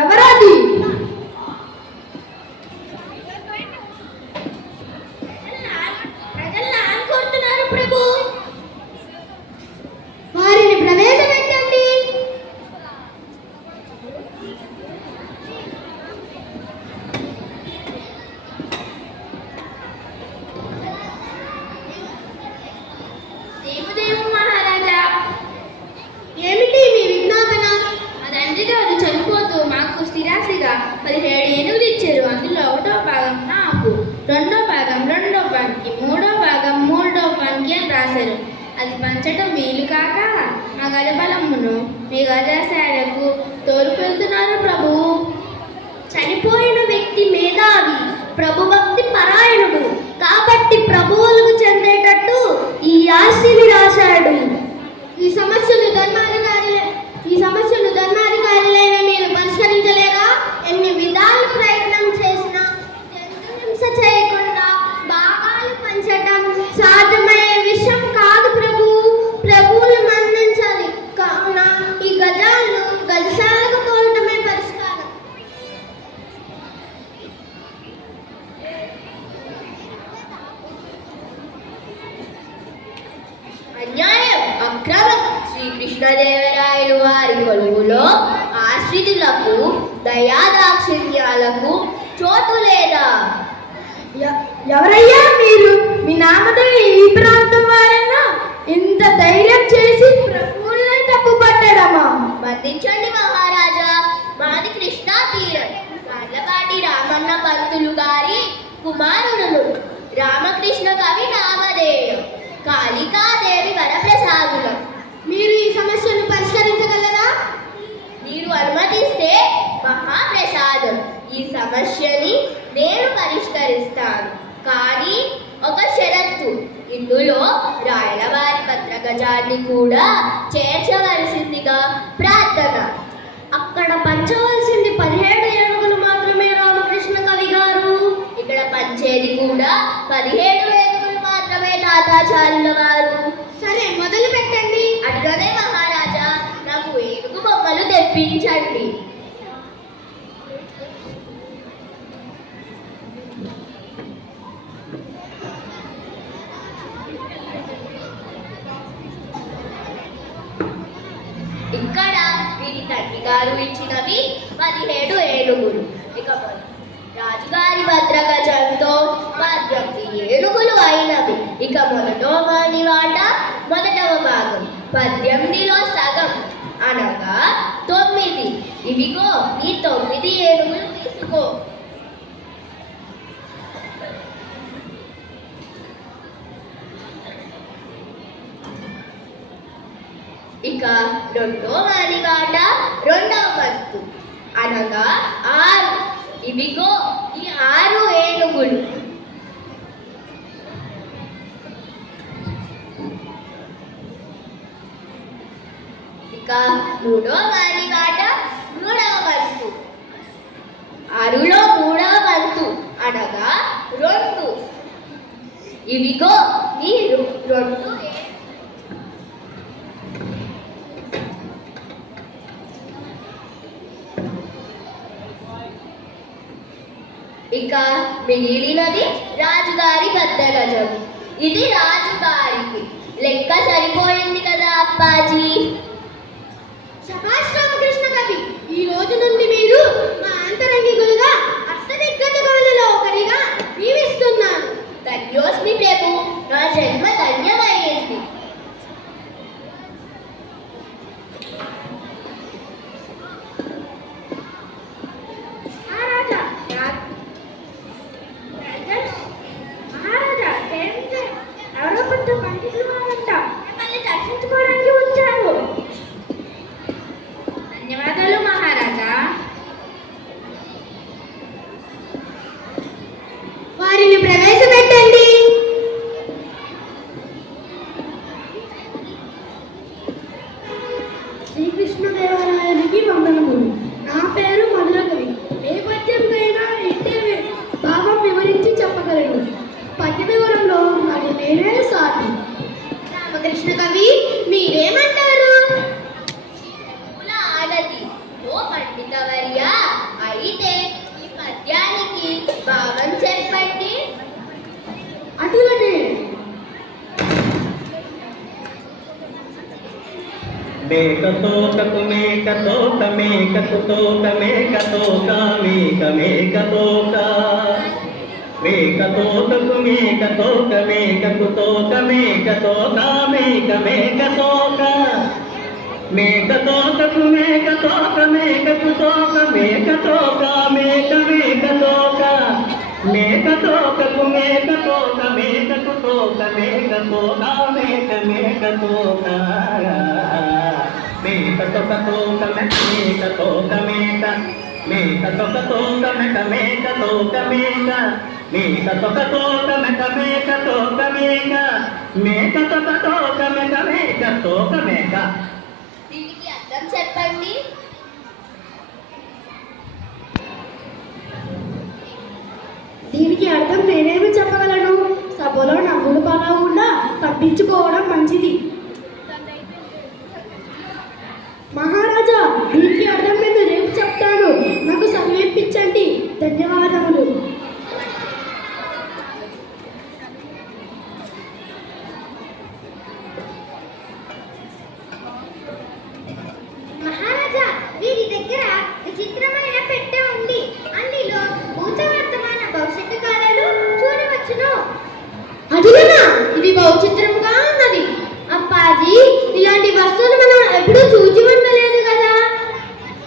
ఎవరాది? వారిని ప్రవేశపెట్టండి. దేవదేవ మహారాజా, ఏమిటి మీ విజ్ఞాపన? మా తండ్రి గారు చనిపోతూ మాకు స్థిరాస్తిగా 17 ఏనుగులు ఇచ్చారు. అందులో 1వ భాగం నాకు, 2వ భాగం 2వ పానికి, 3వ భాగం 3వ పానికి అని రాశారు. అది పంచటం వీలు కాక మా గజబలమును మీ గజశాలకు తోలుకెళ్తున్నారు ప్రభు. చనిపోయిన వ్యక్తి మేధావి, ప్రభుభక్తి పరాయణుడు కాబట్టి ప్రభువులకు చెందేటట్టు ఈ ఆస్తిని రాశాడు. ఈ సమస్యలు ధర్మాధికారులైన మీరు పరిష్కరించలేదా? ఎన్ని విధాలు ప్రయత్నం చేసినా హింస చేయకుండా భాగాలు పంచడం సాధ్యమయ్యే విషయం కాదు ప్రభు. ప్రభువులు మన్నించాలి. కావున ఈ గజాలను గజశాలకు తోలటమే పరిష్కారం. అన్యాయం, అక్రమం. శ్రీకృష్ణదేవరాయలు వారి కొలువులో ఆశ్రితులకు దయాదాక్షిణ్యాలకు చోటు లేదా? ఎవరయ్యా మీరు? మీ నామధేయ ఈ ప్రాంతం వారైనా? ఇంత ధైర్యం చేసి ప్రభువులనే తప్పు పట్టడమా? బంధించండి మహారాజా. మాది కృష్ణా తీరం. కార్లపాటి రామన్న పంతులు గారి కుమారుడులు. రామకృష్ణ కవి నామధేయం. కాళికాదేవి వరప్రసాదులం. మీరు ఈ సమస్యను పరిష్కరించగలరా? మీరు అనుమతిస్తే మహాప్రసాదం. ఈ సమస్యని నేను పరిష్కరిస్తాను. కానీ ఒక షరతు. ఇందులో రాయలవారి పత్రగజాన్ని కూడా చేర్చవలసిందిగా ప్రార్థన. అక్కడ పంచవలసింది 17 ఏనుగులు మాత్రమే రామకృష్ణ కవి గారు. ఇక్కడ పంచేది కూడా 17 ఏనుగులు మాత్రమే తాతాచార్యుల వారు. సరే, మొదలు పెట్టండి. అట్లనే మహారాజా, నాకు ఏనుగు బొమ్మలు తెప్పించండి. ఇక్కడ వీరి తండ్రి గారు ఇచ్చినవి 17 ఏనుగులు. ఇక రాజుగారి భద్రగజంతో 18 ఏనుగులు అయినవి. ఇక మొదటో వాని వాట 1వ భాగం 18లో సగం అనగా 9. ఇవిగో ఈ 9 ఏనుగులు తీసుకో. ఇక రెండో వాని వాట 2వ వంతు అనగా 6. ఇవిగో ఈ 6 ఏనుగులు. ఇక మూడో వాని వాట 3వ వంతు. 6లో 3వ వంతు అనగా 2. ఇవిగో ఈ 2 ఇక మిగిలినది రాజుగారి భద్రగజం. ఇది రాజుగారికి. లెక్క సరిపోయింది కదా అప్పాజీ? శభాష్ రామకృష్ణ కవి. ఈ రోజు నుండి మీరు మా అంతరంగికులుగా అష్టదిగ్గజ కవులలో ఒకరిగా జీవిస్తున్నాను. ధన్యోస్మి ప్రభు. నా జన్మ ధన్యమైంది. ఆ మేకతోకకు మేకతోక మేకకు తోక మేకతోక మేక మేకతోక మేకతోకకు మేకతోక మేకకు తోక మేకతోక మేక మేకతోక మేకతోకకు మేకతోక మేకకు తోక మేకతోక మేక మేకతోక మేకతోకకు మేకతోక మేకకు తోక మేకతోక మేక మేకతోక మేకతోక తోక మేకతోక మేక మేకతోక తోక మేక మేకతోక మేక మేకతోక తోక మేక మేకతోక మేక మేకతోక తోక మేక మేకతోక మేక. దీనికి అర్థం చెప్పండి. దీనికి అర్థం నేనేమి చెప్పగలను? సభలో నవ్వులు పాలకుండా తప్పించుకోవడం మంచిది. మహారాజా, దీనికి అర్థం నేను రేపు చెప్తాను. నాకు సమర్పించండి. ధన్యవాదములు. మహారాజా, వీరి దగ్గర విచిత్రమైన పెట్టె ఉంది. అందులో భూత వర్తమాన భవిష్యత్తు కాలాలు చూడవచ్చును. అడిగినా ఇది బహుచిత్రంగా ఉన్నది. అప్పాజీ, ఇలాంటి వస్తువులు మనం ఎప్పుడూ చూచి ఉండలేదు కదా.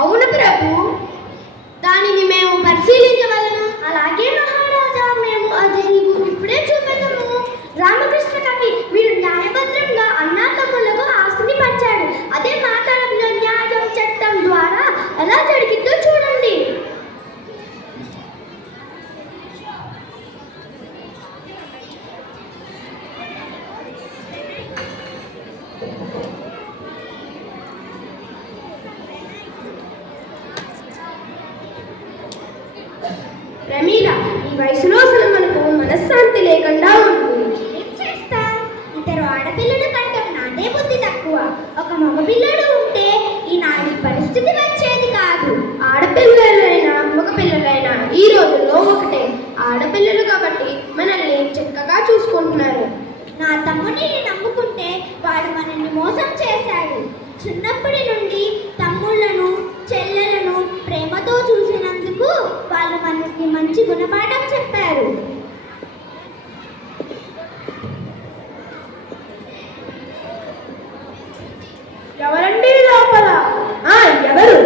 అవును ప్రభు, దానిని మేము పరిశీలించవలను. అలాగే మహారాజా, మేము అది నీకు ఇప్పుడే చూపెదము. రామకృష్ణ కవి వీడు న్యాయబద్ధంగా అన్నా తమ్ములకు ఆస్తిని పంచాడు. అదే మాట్లాడంలో న్యాయం చట్టం ద్వారా ఎలా జరిగిందో చూడండి. ప్రమీల, ఈ వయసులో అసలు మనకు మనశ్శాంతి లేకుండా ఉంటుంది. ఏం చేస్తాం? ఇద్దరు ఆడపిల్లలు కంటే నాదే బుద్ధి తక్కువ. ఒక మగపిల్లడు ఉంటే ఈనాటి పరిస్థితి వచ్చేది కాదు. ఆడపిల్లలైనా మగపిల్లలైనా ఈ రోజుల్లో ఒకటే. ఆడపిల్లలు కాబట్టి మనల్ని చక్కగా చూసుకుంటున్నారు. నా తమ్ముడిని నమ్ముకుంటే వాడు మనల్ని మోసం చేశాడు. చిన్నప్పటి నుండి తమ్ముళ్లను చెల్లెలను ప్రేమతో చూసినందుకు వాళ్ళు మనకి మంచి గుణపాఠం చెప్పారు. ఎవరండి లోపల? ఎవరు?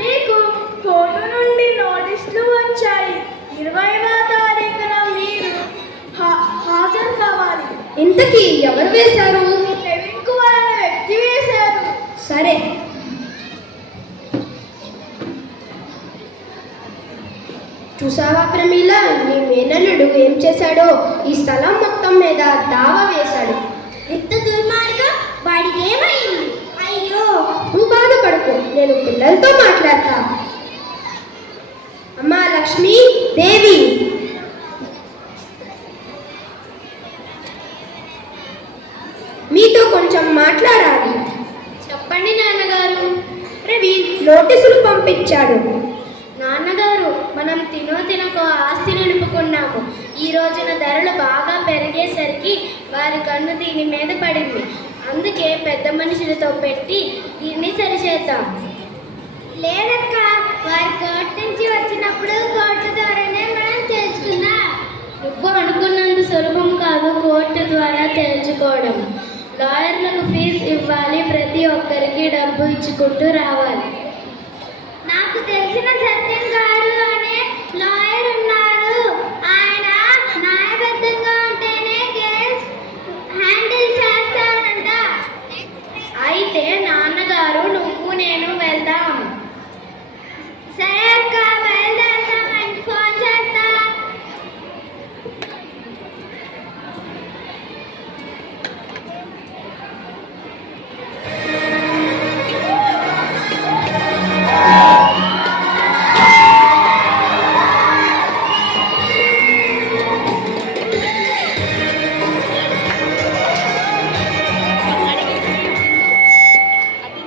మీకు కోర్టు నుండి నోటీసులు వచ్చాయి. 20వ తారీఖున మీరు హాజరు కావాలి. ఇంతకీ ఎవరు వేశారు? లెవిన్ కుమార్ అనే వ్యక్తి వేశారు. సరే. చూసావా ప్రమీల, నీ మేనల్లుడు ఏం చేశాడో? ఈ స్థలం మొత్తం మీద దావా వేశాడు. ఎంత దుర్మార్గం! వాడికి ఏమైంది? అయ్యో, నువ్వు బాధపడకు, నేను పిల్లలతో మాట్లాడతా. అమ్మా లక్ష్మి దేవి, మీతో కొంచెం మాట్లాడాలి. చెప్పండి నాన్నగారు. ప్రవీణ్ నోటీసులు పంపించాడు. నాన్నగారు, మనం తినకో ఆస్తి నిలుపుకున్నాము. ఈ రోజున ధరలు బాగా పెరిగేసరికి వారి కన్ను దీని మీద పడింది. అందుకే పెద్ద మనుషులతో పెట్టి దీన్ని సరిచేద్దాం. లేదక్క, వారి కోర్టు నుంచి వచ్చినప్పుడు కోర్టు ద్వారానే మనం తెలుసుకున్నాం. నువ్వు అనుకున్నంత సులభం కాదు కోర్టు ద్వారా తెలుసుకోవడం. లాయర్లకు ఫీజు ఇవ్వాలి, ప్రతి ఒక్కరికి డబ్బు ఇచ్చుకుంటూ రావాలి. నాకు తెలిసిన సత్యం గారు అనే లాయర్ ఉన్నారు. ఆయన న్యాయబద్ధంగా ఉంటేనే కేస్ హ్యాండిల్ చేస్తానంట. అయితే నాన్నగారు, నువ్వు నేను వెళ్దాం. సరే అక్క, బయలుదేరుతాం. ఫోన్ చేస్తా.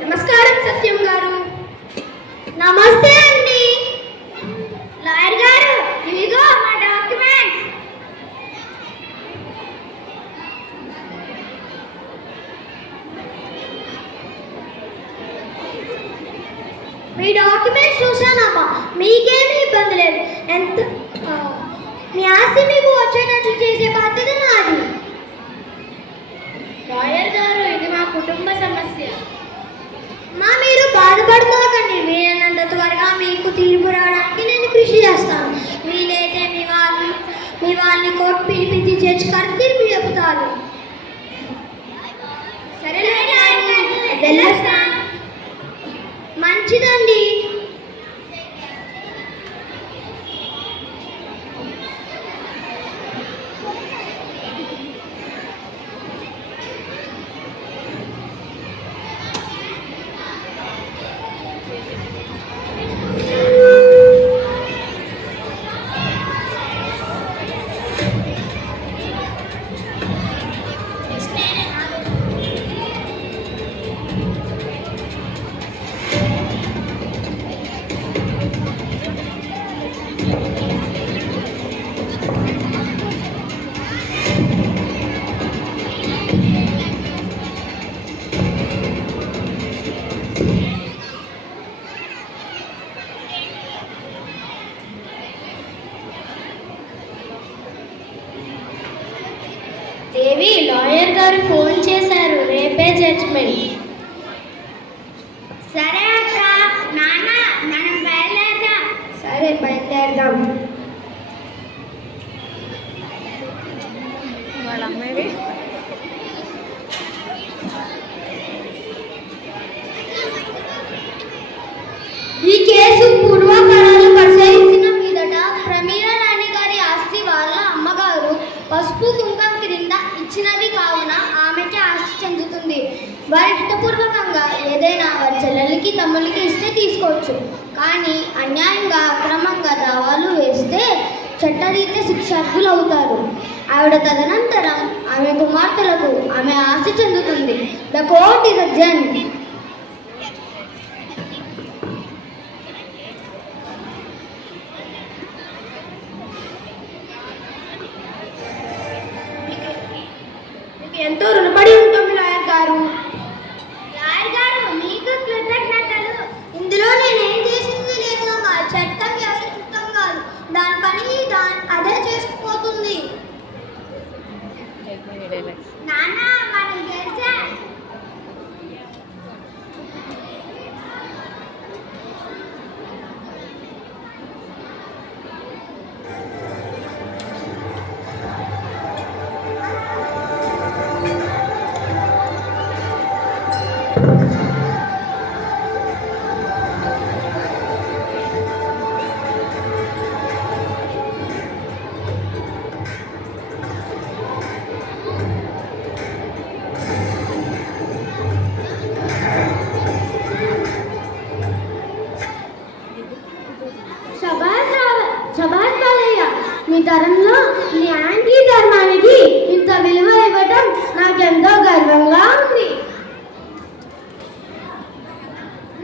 నమస్కారం సత్యం గారు. నమస్తే అండి. లాయర్ గారు, ఇదిగో మా డాక్యుమెంట్స్. మీ ఆస్తి మీకు వచ్చేటట్లు చేసే బాధ్యత నాది. లాయర్ గారు, ఇది మా కుటుంబ సమస్య. మీరు బాధపడమాకండి. వీలైనంత త్వరగా మీకు తీర్పు రావడానికి నేను కృషి చేస్తాను. వీలైతే మీ వాళ్ళని కోర్టు పిలిపించి జడ్జి గారు తీర్పు చెబుతారు. సరే వెళ్ళొస్తా. మంచిదండి. దేవి, లాయర్ గారు ఫోన్ చేశారు. రేపే జడ్జ్మెంట్. సరే అక్క. నాన్న, మనం బయలుదేరదాం. సరే, బయలుదేరదాం. ఈ కేసు పూర్వాపరాలు పరిశీలించిన మీదట ప్రమీల రాణి గారి ఆస్తి వాళ్ళ అమ్మగారు పసుపు కుంకం క్రింద ఇచ్చినవి కావున ఆమెకి ఆస్తి చెందుతుంది. వారి ఇష్టపూర్వకంగా ఏదైనా వారి చెల్లెలకి తమ్ముళ్ళకి ఇస్తే తీసుకోవచ్చు. కానీ అన్యాయంగా అక్రమంగా దావాలు వేస్తే చట్టరీత్యా శిక్షార్హులు అవుతారు. ఆవిడ తదనంతరం ఆమె కుమార్తెలకు ఆమె ఆస్తి చెందుతుంది. The court is adjourned. ఎంతో రుణపడి ఉంటాం లాయర్ గారు. లాయర్ గారు, మీకు కృతజ్ఞతలు. ఇందులో నేనేం చేసింది లేదు. మా చట్టం ఎవరి చుట్టం కాదు. దాని పని అదే చేసుకుపోతుంది. నాన్న, మనం గెలిచాం. శభాష్ బాలయ్య, మీ తరంలో న్యాయానికి ధర్మానికి ఇంత విలువ ఇవ్వటం నాకెంతో గర్వంగా ఉంది.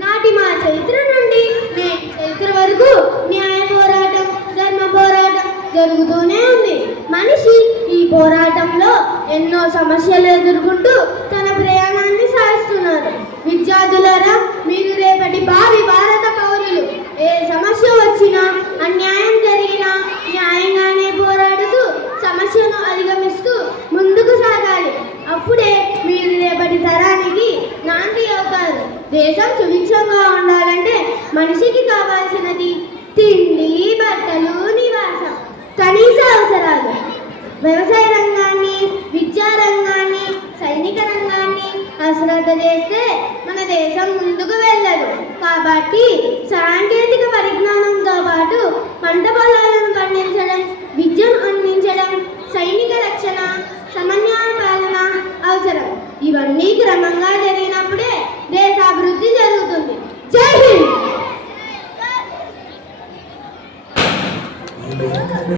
నాటి మా చరిత్ర నుండి నేటి చరిత్ర వరకు న్యాయ పోరాటం, ధర్మ పోరాటం జరుగుతూనే ఉంది. మనిషి ఈ పోరాటంలో ఎన్నో సమస్యలు ఎదుర్కొంటూ తన ప్రయాణాన్ని సాగిస్తున్నారు. విద్యార్థులారా, మీరు రేపటి భావి భారత పౌరులు. ఏ సమస్య వచ్చినా, అన్యాయం జరిగినా న్యాయంగానే పోరాడుతూ సమస్యను అధిగమిస్తూ ముందుకు సాగాలి. అప్పుడే మీరు రేపటి తరానికి నాంది అవుతారు. దేశం సుభిక్షంగా ఉండాలంటే మనిషికి కావాల్సినది తిండి, బట్టలు, నివాసం, కనీస అవసరాలు. వ్యవసాయ రంగాన్ని, విద్యా రంగాన్ని, సైనిక రంగాన్ని అశ్రద్ధ చేస్తే మన దేశం ముందుకు వెళ్ళదు. కాబట్టి సాంకేతిక పరిజ్ఞానంతో పాటు పంట పొలాలను పండించడం, విద్యను అందించడం, సైనిక రక్షణ, సమన్వయ పాలన అవసరం. ఇవన్నీ క్రమంగా జరిగినప్పుడే దేశాభివృద్ధి జరుగుతుంది. జై హింద్.